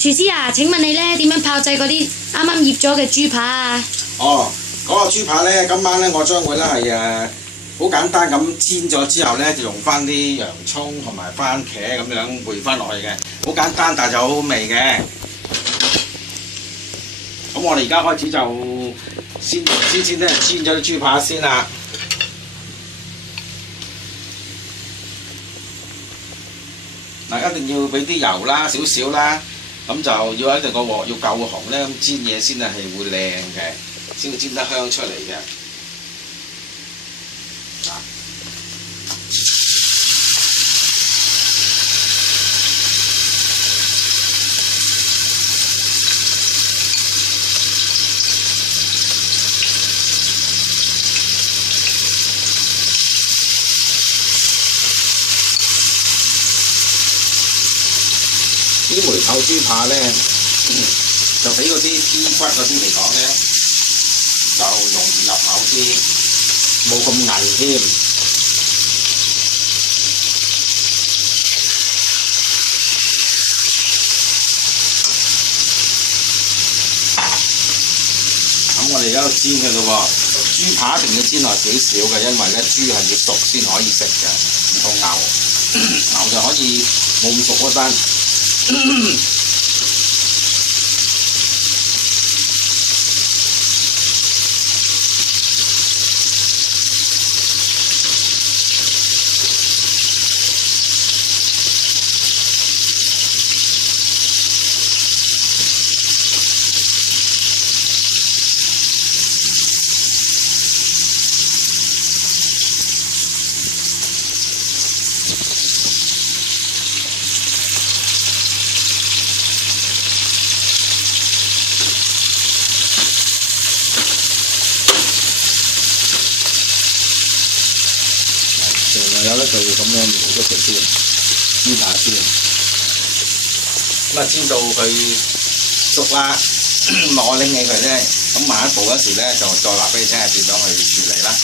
廚師啊，請問你咧點樣炮製嗰啲啱啱醃咗嘅豬扒啊？哦，嗰、個豬扒咧，今晚咧我將會咧係好簡單咁煎咗之後咧，就用翻啲洋葱同埋番茄咁樣燴翻落去嘅，好簡單，但係就好好味嘅。咁我哋而家開始就先咧煎咗啲豬扒先啦。嗱，一定要俾啲油啦，少少啦，咁就要一定個鑊要夠紅咧，咁煎嘢先係會靚嘅，先會煎得香出嚟嘅。啲梅頭豬扒咧，就比嗰啲 P 骨嗰啲嚟講咧，就容易入口啲，冇咁韌添。咁我哋而家煎佢咯喎，豬扒一定要煎落幾少嘅，因為咧豬係要熟先可以食嘅，唔同牛，牛就可以冇咁熟嗰單。有得就要咁樣熬咗佢先，煎下先。咁啊煎到佢熟啦，咁我拎起佢咧，咁下一步嗰時咧就再話俾你聽係點樣去處理啦。